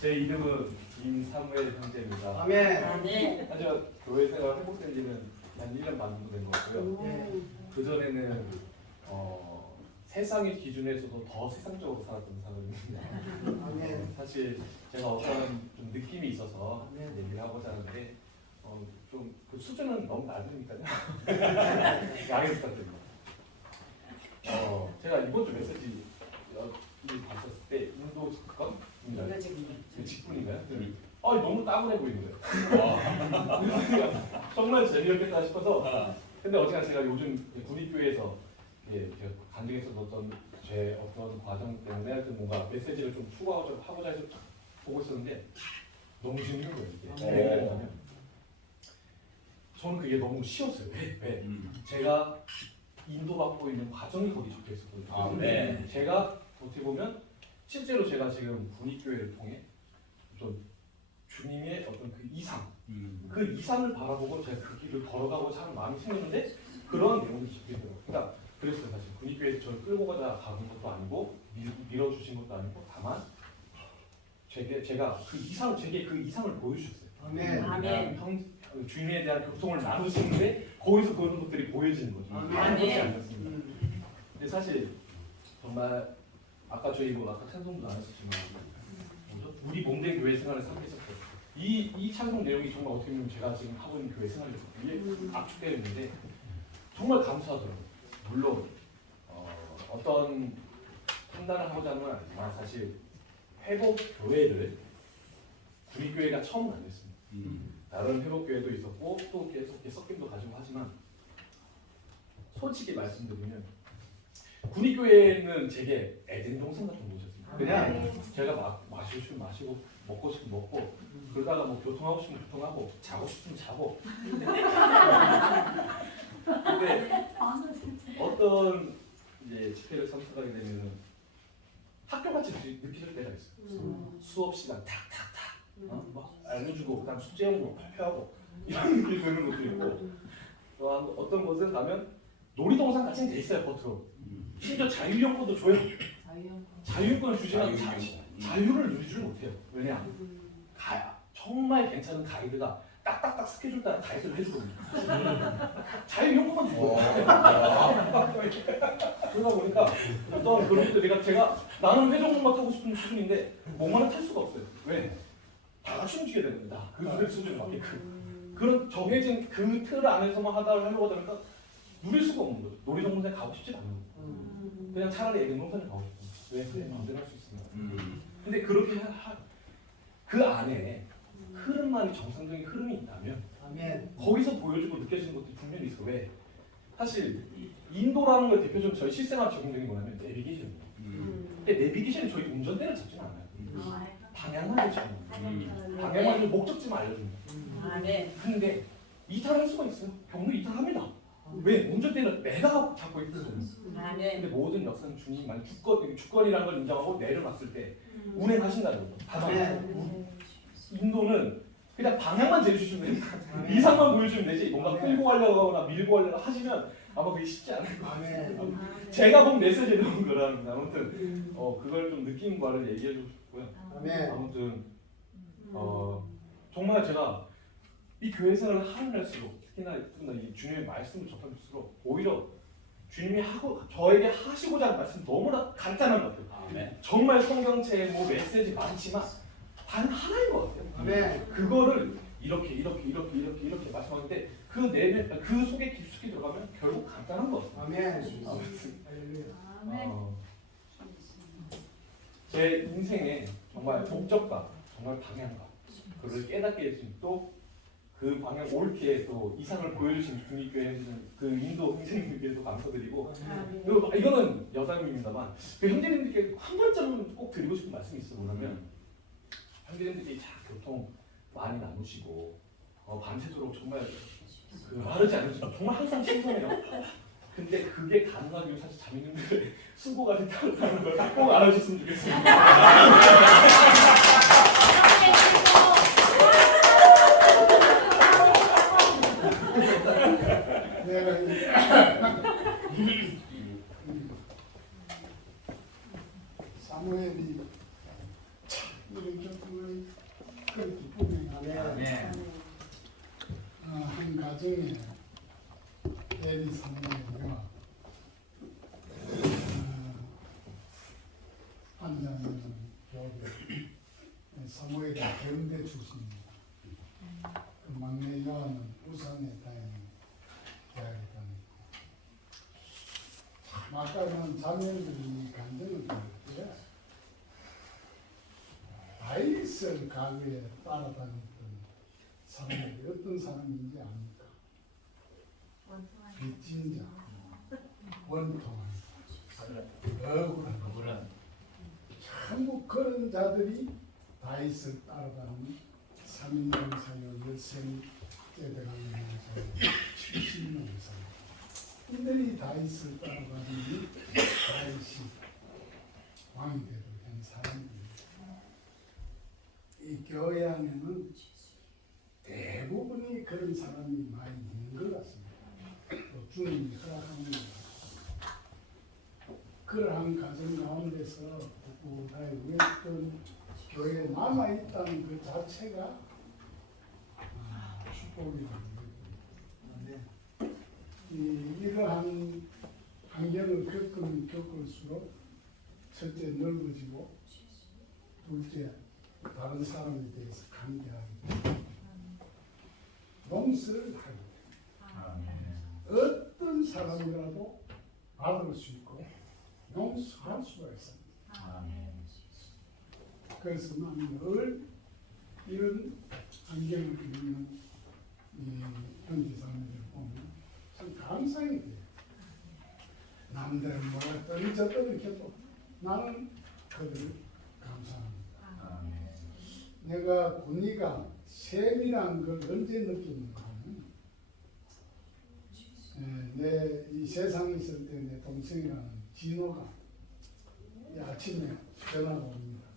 제 이름은 임사무엘 형제입니다. 아멘. 제가 교회 생활 회복된 지는 한 1년 반 정도 된 것 같고요. 그전에는 세상의 기준에서도 더 세상적으로 살았던 사람입니다. 사실 제가 어떤 좀 느낌이 있어서 얘기를 하고자 하는데 좀 그 수준은 너무 낮으니까요. 양해 부탁드립니다. 제가 이번 주 메시지 봤었을 때 인도 직권인가요? 직분인가요? 너무 따분해 보이는 거예요. 정말 재미없겠다 싶어서. 근데 어쨌든 제가 요즘 군립교회에서 간증에서 어떤 과정 때문에 하여튼 뭔가 메시지를 좀 추구하고자 해서 보고 있었는데 너무 재밌는 거예요. 이게 왜 그러냐면 저는 그게 너무 쉬웠어요. 왜? 제가 인도받고 있는 과정이 거기 적혀 있었거든요. 제가 어떻게 보면 실제로 제가 지금 군립교회를 통해 좀 주님의 어떤 그 이상, 그 이상을 바라보고 제가 그 길을 걸어가고자 하는 마음이 생겼는데 그런 내용이 적혀 있더라고요. 그러니까 그랬어요. 사실 군립교회에서 저를 끌고 가자 가는 것도 아니고 밀어주신 것도 아니고 다만 제가 제게 그 이상을 보여주셨어요. 아멘. 주님에 대한 교통을 나누시는데 거기서 보는 것들이 보여지는 거죠. 그렇지 않습니다. 근데 사실 정말 아까 저희 아까 찬송도 나눴었지만 우리 몸된 교회 생활을 삼겠었고 이 찬송 내용이 정말 어떻게 보면 제가 지금 하고 있는 교회 생활이 압축되어 있는데 정말 감사하더라고요. 물론 어떤 판단을 하고자 하는 건 아니지만 사실 회복 교회를 군립교회가 처음은 아니었습니다. 다른 회복교회도 있었고 또 계속 섞임도 가지고 하지만 솔직히 말씀드리면 군립교회는 제게 애된 동생 같은 곳이었습니다. 그냥 제가 마시고 싶으면 마시고 먹고 싶으면 먹고 그러다가 뭐 교통하고 싶으면 교통하고 자고 싶으면 자고 근데 어떤 이제 집회를 참석하게 되면 학교같이 느껴질 때가 있어요. 수업 시간 탁탁탁 막 알려주고 그다음 숙제 연구 발표하고 이런 느낌이 드는 것도 있고 또 어떤 곳은 가면 놀이동산 같이 돼 있어요. 겉으로 심지어 자유용권도 줘요. 자유용권을 주지만 자유를 누리지를 못해요. 왜냐? 정말 괜찮은 가이드가 딱딱딱 스케줄 따라 가이드를 해주거든요. 자유용권만 주고 그러다 보니까 어떤 그런 것들 제가 나는 회전목마 타고 싶은 수준인데 목마는 탈 수가 없어요. 왜? 다 같이 움직여야 됩니다. 그 수준에 맞게끔. 그런 정해진 그 틀 안에서만 하려고 하니까 누릴 수가 없는 거죠. 놀이동산에 가고 싶지 않은 거죠. 그냥 차라리 애견 동산에 가고 싶은 거죠. 왜? 마음대로 할 수 있습니다. 근데 그렇게 그 안에 흐름만이 정상적인 흐름이 있다면 거기서 보여주고 느껴지는 것도 분명히 있어요. 왜? 사실 인도라는 걸 대표적으로 저희 실생활 적용되는 거냐면 내비게이션이에요. 근데 내비게이션이 저희 운전대를 잡지는 않아요. 방향만 알려줍니다. 방향만 좀 목적지만 알려줍니다. 근데 이탈할 수가 있어요. 경로 이탈합니다. 왜? 운전대는 내가 잡고 있거든요. 근데 모든 역사는 주님이 만약 주권이라는 걸 인정하고 내려놨을 때 운행하신다는 거죠. 다만 인도는 그냥 방향만 재주시면 됩니다. 이상만 보여주면 되지 뭔가 끌고 가려고 하거나 밀고 가려고 하시면 아마 그게 쉽지 않을 것 같아요. 제가 본 메시지에 나온 거라는 아무튼 그걸 좀 느낀 바를 얘기해주고 싶고요. 아무튼 정말 제가 이 교회 생활을 하는 날수록 특히나 이 주님의 말씀을 접할수록 오히려 주님이 저에게 하시고자 하는 말씀 너무나 간단한 것 같아요. 정말 성경책 메시지 많지만 단 하나인 것 같아요. 그거를 이렇게 말씀하는데 그 속에 깊숙이 들어가면 결국 간단한 것 같아요. 제 인생에 정말 목적과 정말 방향과 그걸 깨닫게 해주신 또 그 방향 옳게 또 이상을 보여주신 국립교회 그 인도 형제님들께도 감사드리고 그리고 이거는 여담입니다만 그 형제님들께 한 번쯤은 꼭 드리고 싶은 말씀이 있어요. 뭐냐면 형제님들이 참 교통 많이 나누시고 밤새도록 정말 마르지 않으시고 정말 항상 신선해요. 근데 그게 가능하기 위해 사실 자매님들의 수고가 있다는 걸 꼭 알아주셨으면 좋겠습니다. 사무엘이 참 이런 겪음을 그 기쁨이 가네. 한 가정에 엘리 사무엘이가 앉아있는 교회 사무엘이 경대 출신입니다. 그 막내 요한은 우산에 다니는 대학에 다니고 참 아까는 자매들이 감정을 들었는데 다윗을 가구에 따라다녔던 사람이 어떤 사람인지 압니까? 빚진 자, 원통한 자, 억울한 전부 그런 자들이 다윗을 따라다니는 3인용 사역, 13째 대강령 사역, 70년 사역 이들이 다윗을 따라다니는 다윗이 왕이 되도록 한 사람입니다. 이 교회 안에는 대부분이 그런 사람이 많이 있는 것 같습니다. 또 주님이 허락하는 것 같습니다. 그러한 가정 가운데서 꿋꿋하게 우했던 교회에 남아있다는 그 자체가 축복이라는 거예요. 이러한 환경을 겪을수록 첫째 넓어지고 둘째 다른 사람에 대해서 감개하게 됩니다. 용서를 하게 됩니다. 어떤 사람이라도 받을 수 있고 용서할 수가 있습니다. 그래서 나는 늘 이런 환경을 겪는 형제자매들 보면 참 감사하게 돼요. 남들은 뭐라 떠니 저떠니 해도 나는 그들을 감사합니다. 내가 군의가 셈이란 걸 언제 느꼈는가 하면 내 이 세상에 있을 때 내 동생이라는 진호가 아침에 전화가 옵니다.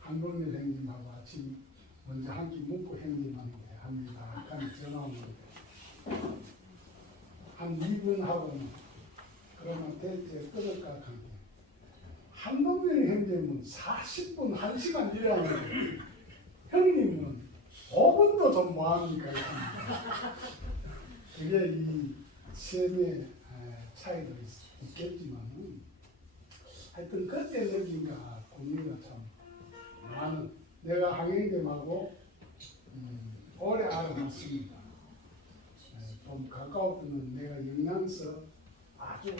한동일 형님하고 아침 먼저 한 끼 먹고 형님한테 합니다. 약간 전화 오는데 한 2분 하고는 그러면 대체 끊을까 하는데 한동일 형님은 40분 1시간 일하는데 형님은 5분도 좀 뭐합니까? 그게 이 셈의 차이도 있겠지만은 하여튼 그때 느낀가 군의가 참 많은 내가 항행됨하고 오래 알아봤습니다. 좀 가까웠던 내가 영양서 아주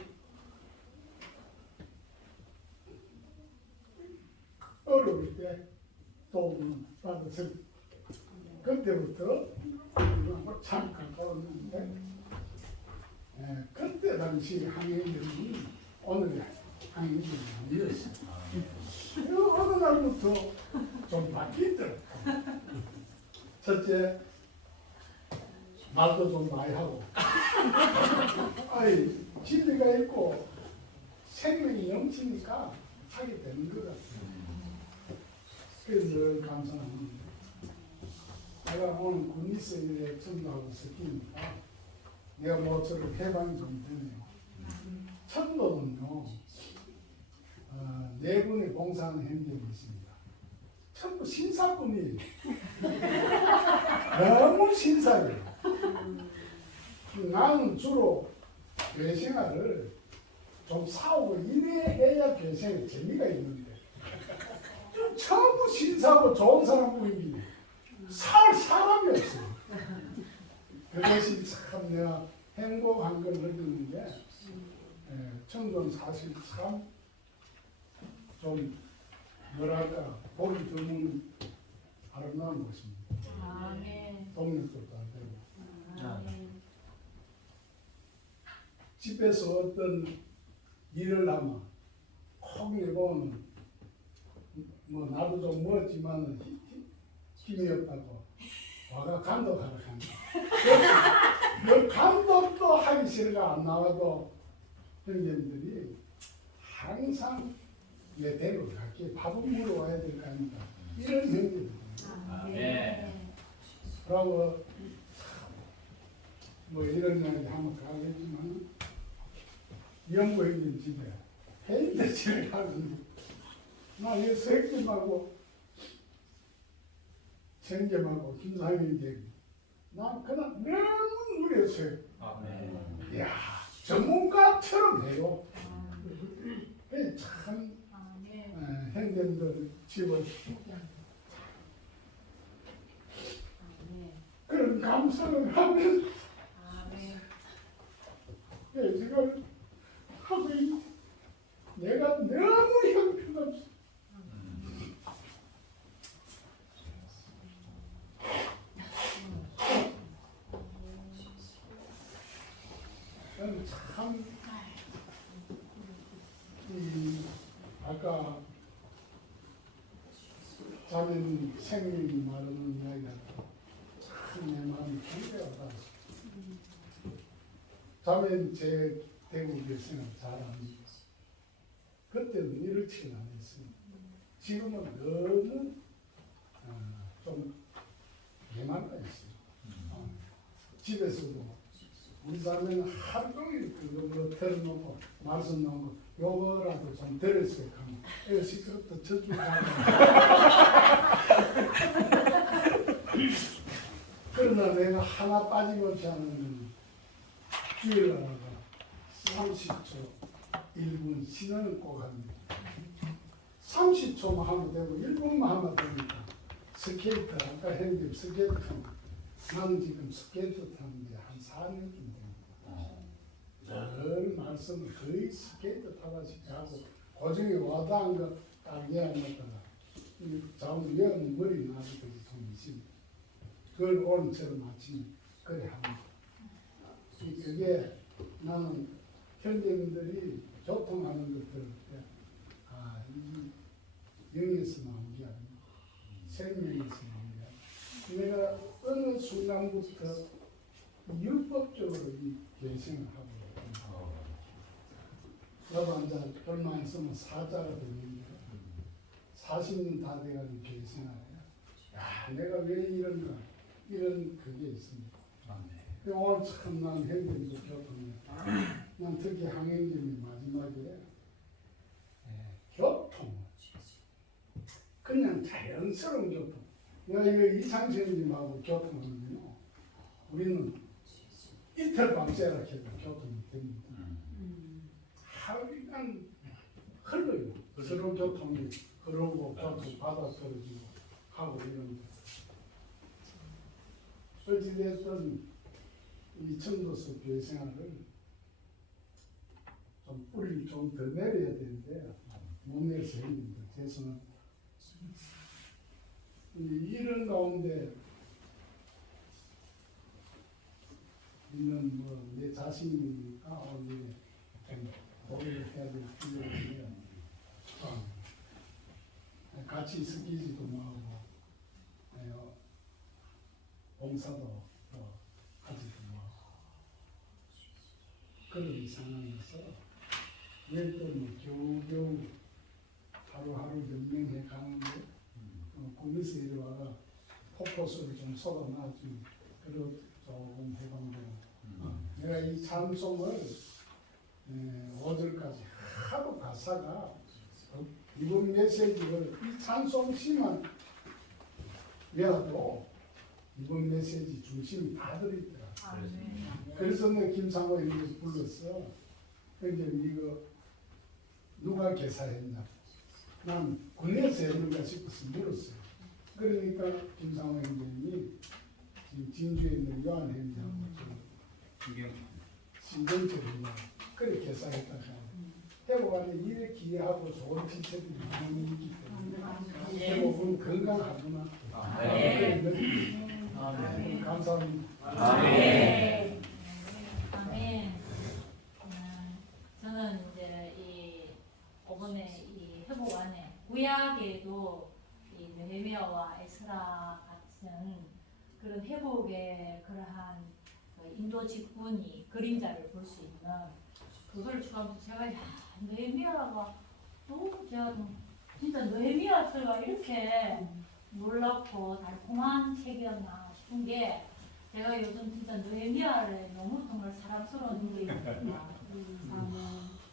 어려울 때 도움을 받았을 그때부터 참 가까웠는데 그때 당시 항행됨이 오늘의 항행됨이 아니었어요. 어느 날부터 좀 바뀌더라고요. 첫째, 말도 좀 많이 하고, 진리가 있고 생명이 넘치니까 하게 되는 것 같아요. 그래서 늘 감사합니다. 내가 오늘 군리서에 전도하고 있으니까 내가 모처럼 해방이 좀 되네요. 천도는요, 4분의 봉사하는 형제들이 있습니다. 전부 신사분이에요. 너무 신사예요. 나는 주로 교회 생활을 좀 사오고 일해야 교회 생활에 재미가 있는데 전부 신사고 좋은 사람뿐이지 살 사람이 없어요. 그것이 참 내가 행복한 걸 느끼는 게 청도는 사실 참 좀 뭐랄까 보기 드문 아름다운 곳입니다. 동력도 잘 되고 집에서 어떤 일을 하면 콕 내보면 뭐 나도 좀 멀었지만은 힘이 없다고 와가 감독하러 간다. 그 감독도 하기 싫어가 안 나와도 형님들이 항상 내 대로 갈게 밥은 물어와야 될 거 아닙니까? 이런 형님들. 그러고 뭐 이런 이야기 한번 가겠지만 영구 형님 집에 핸드질을 하는데 나이 생김하고 생김하고 김상현이 난 그냥 너무 놀랐어요. 이야 전문가처럼 해요. 참 형님들 집을 그런 감상을 하면 지금 하고 있 내가 너무 형편없어. 저는 참 아까 자면 생명이 말하는 이야기가 참 내 마음이 굉장히 와닿았어. 자면 제 대국의 생활 잘합니다. 그때는 이럴 치는 안 했습니다. 지금은 너무 좀 예만가 있어요. 집에서도 우리 자매는 하루 종일 그거 틀어놓고 말씀 나오고 요거라도 좀 들었어요. 하면 애가 시끄럽다 저쪽 가고 그러나 내가 하나 빠짐없이 하는 주일날마다 30초 1분 신앙을 꼭 합니다. 30초만 하면 되고 1분만 하면 되니까 스케이트 아까 형님 스케이트 타면 나는 지금 스케이트 타는데 한 4년쯤 됩니다. 늘 말씀을 거의 스케이트 타다시피 하고 고중에 와닿은 거딱 이해하다가 자꾸 외우는 머리 나는 것이 좀 있습니다. 그걸 오늘처럼 아침에 그래 합니다. 그게 나는 형제님들이 교통하는 것들을 이 영에서 나온 게 아니고 생명에서 나온 게 아니고 내가 어느 순간부터 율법적으로 이 계승을 하고 나도 이제 얼마 있으면 사자가 되는데 40년 다 돼가지고 계승을 해요. 야, 내가 왜 이런가 이런 그게 있습니다. 오늘 참 난 형님도 교통에 난 특히 항행님이 마지막에 교통 그냥 자연스러운 교통 내가 이거 이창철님하고 교통하는데요 우리는 이틀 밤새라 해도 교통이 됩니다. 하루간 흘러요. 서로 교통이 흐르고 교통 바다 떨어지고 하고 이런 거 어찌됐든 이 청도서 교회 생활을 좀 뿌리를 좀 더 내려야 되는데 못 내서 했는데 죄송합니다. 이런 가운데 있는 뭐 내 자신이니까 오늘 노래를 해야 될 필요가 있네요. 같이 스키지도 하고 봉사도 하지도 그런 상황에서 왜 또 뭐 겨우겨우 하루하루 연명해 가는데 거기서 이리 와가 폭포수를 좀 쏟아놔주면 그래도 조금 해방되고 내가 이 찬송을 5절까지 하도 가사가 이번 메시지를 이 찬송시만 외워도 이번 메시지 중심이 다 들어있더라. 그래서 내가 김상호 형님 불렀어. 근데 이거 누가 개사했냐? 난 군에서 했는가 싶어서 물었어요. 그러니까 김상호 형님이 지금 진주에 있는 요한 형님하고 신경철 형님 그래 개사했다가 대부분에 일에 기여하고 좋은 지체들이 많이 있기 때문에 대부분 건강하구나. 감사합니다. 아멘. 저는 이제 이 이번에 이 회복 안에 구약에도 이 느헤미야와 에스라 같은 그런 회복의 그러한 인도 직분이 그림자를 볼 수 있는 그걸 추가하면서 제가 야 느헤미야가 너무 제가 진짜 느헤미야서가 이렇게 놀랍고 달콤한 책이었나 싶은 게 제가 요즘 진짜 느헤미야를 너무 정말 사랑스러운 인물입니다.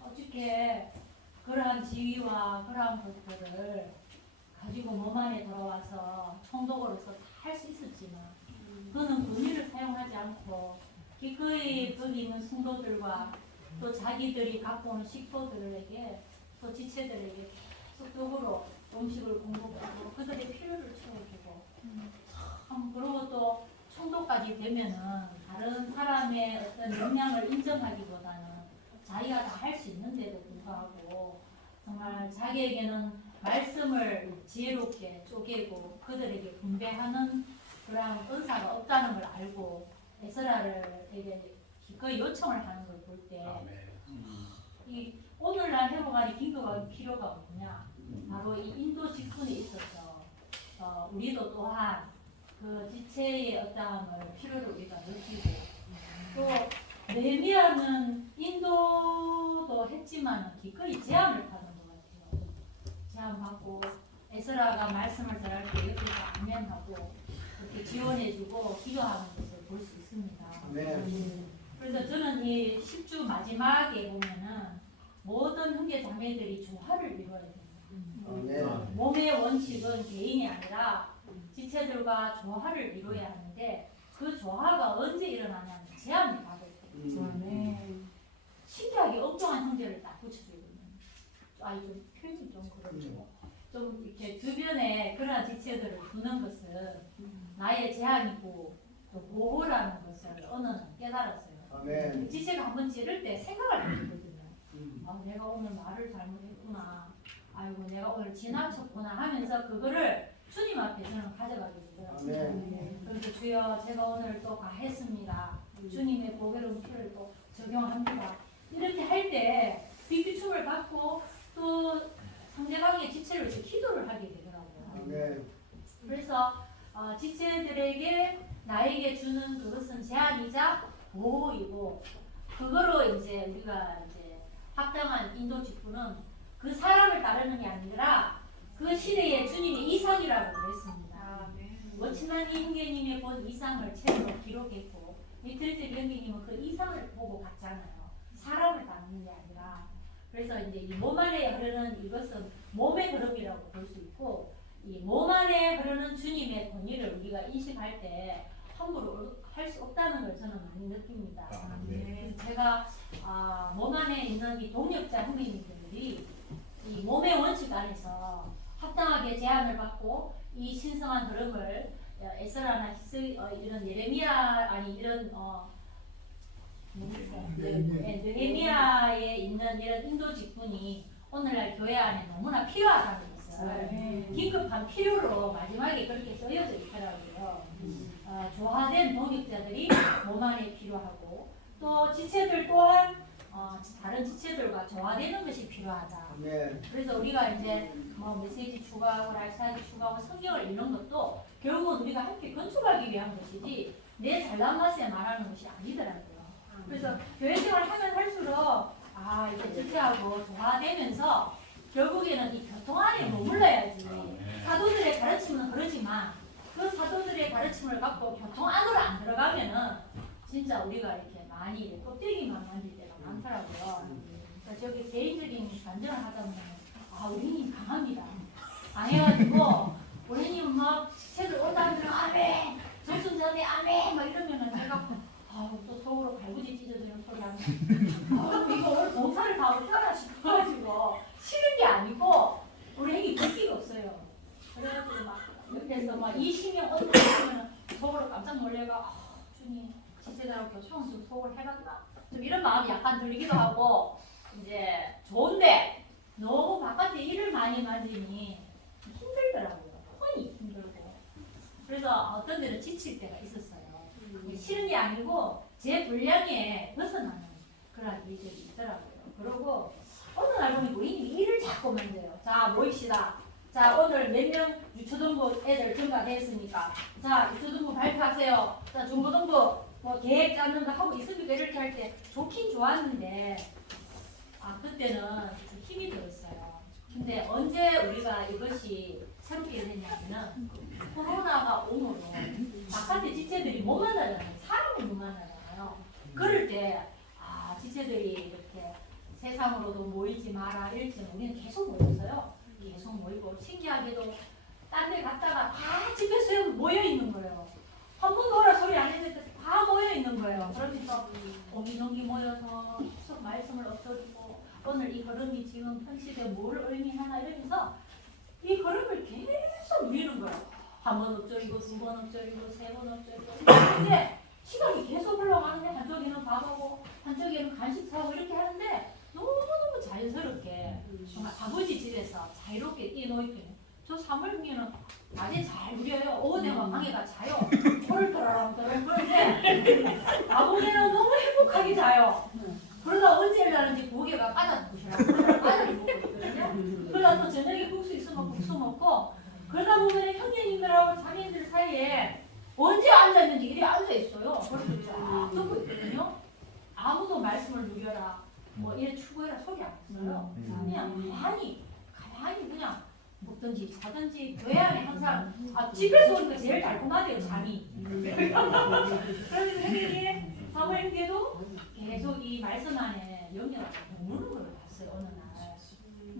어떻게 그러한 지위와 그러한 것들을 가지고 몸 안에 들어와서 총독으로서 다 할 수 있었지만 그는 권위를 사용하지 않고 기꺼이 거기 있는 성도들과 또 자기들이 갖고 오는 식구들에게 또 지체들에게 계속적으로 음식을 공급하고 그들의 필요를 채워주고 그리고 또 총독까지 되면은 다른 사람의 어떤 역량을 인정하기보다는 자기가 다 할 수 있는데도 불구하고 정말 자기에게는 말씀을 지혜롭게 쪼개고 그들에게 분배하는 그런 은사가 없다는 걸 알고 에스라에게 기꺼이 요청을 하는 걸 볼 때 이 오늘날 회복안이 긴급한 필요가 뭐냐 바로 이 인도 직분에 있어서 우리도 또한 그 지체의 어떠함을 필요를 우리가 느끼고 또 느헤미야는 인도도 했지만 기꺼이 제안을 받은 것 같아요. 제안받고 에스라가 말씀을 전할 때 옆에서 아멘하고 이렇게 지원해주고 기도하는 것을 볼 수 있습니다. 그래서 저는 이 10주 마지막에 보면은 모든 형제 자매들이 조화를 이루어야 됩니다. 몸의 원칙은 개인이 아니라 지체들과 조화를 이루어야 하는데 그 조화가 언제 일어나냐면 제한을 받을 때. 신기하게 엉뚱한 형제를 딱 붙여주거든요. 좀 표현이 좀 그렇죠. 좀 이렇게 주변에 그러한 지체들을 두는 것은 나의 제한이고 또 보호라는 것을 어느 날 깨달았어요. 지체가 한번 찌를 때 생각을 해보거든요. 내가 오늘 말을 잘못했구나. 아이고 내가 오늘 지나쳤구나 하면서 그거를 주님 앞에 저는 가져가게 되더라고요. 그래서 주여 제가 오늘 또 가했습니다. 주님의 보배로운 피를 또 적용합니다. 이렇게 할 때 비비춤을 받고 또 상대방의 지체를 위해서 기도를 하게 되더라고요. 그래서 지체들에게 나에게 주는 그것은 제한이자 보호이고 그거로 이제 우리가 이제 합당한 인도 직분은 그 사람을 따르는 게 아니라 그 시대의 주님의 이상이라고 그랬습니다. 워치나님 형제님의 본 이상을 책으로 기록했고 리틀즈 형제님은 그 이상을 보고 갔잖아요. 사람을 따르는 게 아니라. 그래서 이제 이 몸 안에 흐르는 이것은 몸의 흐름이라고 볼 수 있고 이 몸 안에 흐르는 주님의 권위를 우리가 인식할 때 함부로 할 수 없다는 걸 저는 많이 느낍니다. 그래서 제가 몸 안에 있는 이 동역자 형제님들이 이 몸의 원칙 안에서 합당하게 제한을 받고 이 신성한 흐름을 에스라나 이런 예레미야 아니 이런 느헤미야에 있는 이런 인도 직분이 오늘날 교회 안에 너무나 필요하다는 것을 긴급한 필요로 마지막에 그렇게 쓰여져 있더라고요. 조화된 동역자들이 몸 안에 필요하고 또 지체들 또한 다른 지체들과 조화되는 것이 필요하다. 그래서 우리가 이제 메시지 추가하고 라이프스타일 추가하고 성경을 읽는 것도 결국은 우리가 함께 건축하기 위한 것이지 내 잘난 맛에 말하는 것이 아니더라고요. 그래서 교회 생활 하면 할수록 이제 지체하고 조화되면서 결국에는 이 교통 안에 머물러야지. 사도들의 가르침은 그러지만 그 사도들의 가르침을 갖고 교통 안으로 안 들어가면은 진짜 우리가 이렇게 많이 껍데기만 만질 때가 많더라고요. 그러니까 저기 개인적인 간증을 하다 보면 우리님 강합니다. 강해가지고 우리님 막 책을 온다면 아멘, 접순 전에 아멘 막 이러면은 제가 또 속으로 갈구지 찢어지는 소리 하면 이거 오늘 봉사를 다 어쩌나 싶어가지고 싫은 게 아니고 우리 애기 볼 기가 없어요. 그래가지고 막 옆에서 막 20명 온다 하면 속으로 깜짝 놀래가 주님 지체자로 교통은 좀 속을 해봤나? 좀 이런 마음이 약간 들기도 하고 이제 좋은데 너무 바깥에 일을 많이 만지니 힘들더라고요. 혼이 힘들고 그래서 어떤 데는 지칠 때가 있었어요. 싫은 게 아니고 제 분량에 벗어나는 그런 일들이 있더라고요. 그리고 어느 날 보니 우리님이 일을 자꾸 만져요. 자 모입시다. 자 오늘 몇 명 유초등부 애들 증가됐습니까? 자 유초등부 발표하세요. 자 중고등부 계획 짜는 거 하고 있으니까 이렇게 할 때 좋긴 좋았는데 그때는 힘이 들었어요. 근데 언제 우리가 이것이 새롭게 되냐면은 코로나가 오므로 바깥에 지체들이 못 만나잖아요. 사람을 못 만나잖아요. 그럴 때 지체들이 이렇게 세상으로도 모이지 마라 일지는 우리는 계속 모였어요. 계속 모이고 신기하게도 딴 데 갔다가 다 집에서 모여 있는 거예요. 한 번도 오라 소리 안 했는데 다 모여 있는 거예요. 그러면서 옹기종기 모여서 계속 말씀을 엎드리고 오늘 이 걸음이 지금 현실에 뭘 의미하나 이러면서 이 걸음을 계속 누리는 거예요. 한 번 엎드리고 두 번 엎드리고 세 번 엎드리고 근데 시간이 계속 흘러가는데 한쪽에는 밥하고 한쪽에는 간식 사고 이렇게 하는데 너무너무 자연스럽게 정말 아버지 집에서 자유롭게 뛰어놀기는 저 사물형님은 낮에 잘 누려요. 오후 되면 방에 가 자요. 코를 떠라랑떠랑 그런데 아버지는 너무 행복하게 자요. 그러다 언제 일어나는지 고개가 까다로우시라고 까다로 먹고 있거든요. 그러다 또 저녁에 국수 있으면 국수 먹고 그러다 보면 형제님들하고 자매님들 사이에 언제 앉아있는지 이리 앉아있어요. 그렇게 쫙 듣고 있거든요. 아무도 말씀을 누려라 뭐 이래 추구해라 소리 안 했어요. 그냥 가만히 그냥 먹든지 자든지 교회 안에 항상 집에서 오니까 제일 달콤하대요 잠이. 그러면서 형님이 사모님께도 계속 이 말씀 안에 영역을 머무는 걸 봤어요. 어느 날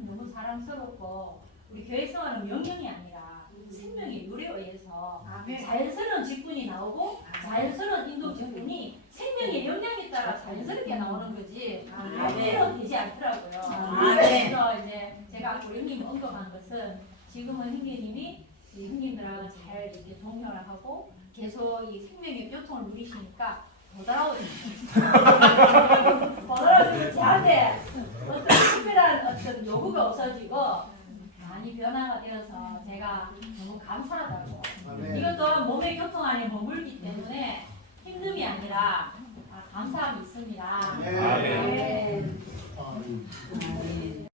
너무 사랑스럽고 우리 교회 생활은 명령이 아니라 생명의 율에 의해서 자연스러운 직분이 나오고 자연스러운 인도 직분이 생명의 영향에 따라 자연스럽게 나오는 거지 앞뒤로 되지 않더라고요. 그래서 이제 제가 우리 형님 언급한 것은 지금은 형제님이 형님들하고 잘 이렇게 동료를 하고 계속 이 생명의 교통을 누리시니까 더더라도 저한테 어떤 특별한 어떤 요구가 없어지고 많이 변화가 되어서 제가 너무 감사하다고. 이것도 몸의 교통 안에 머물기 때문에 힘듦이 아니라 감사함이 있습니다.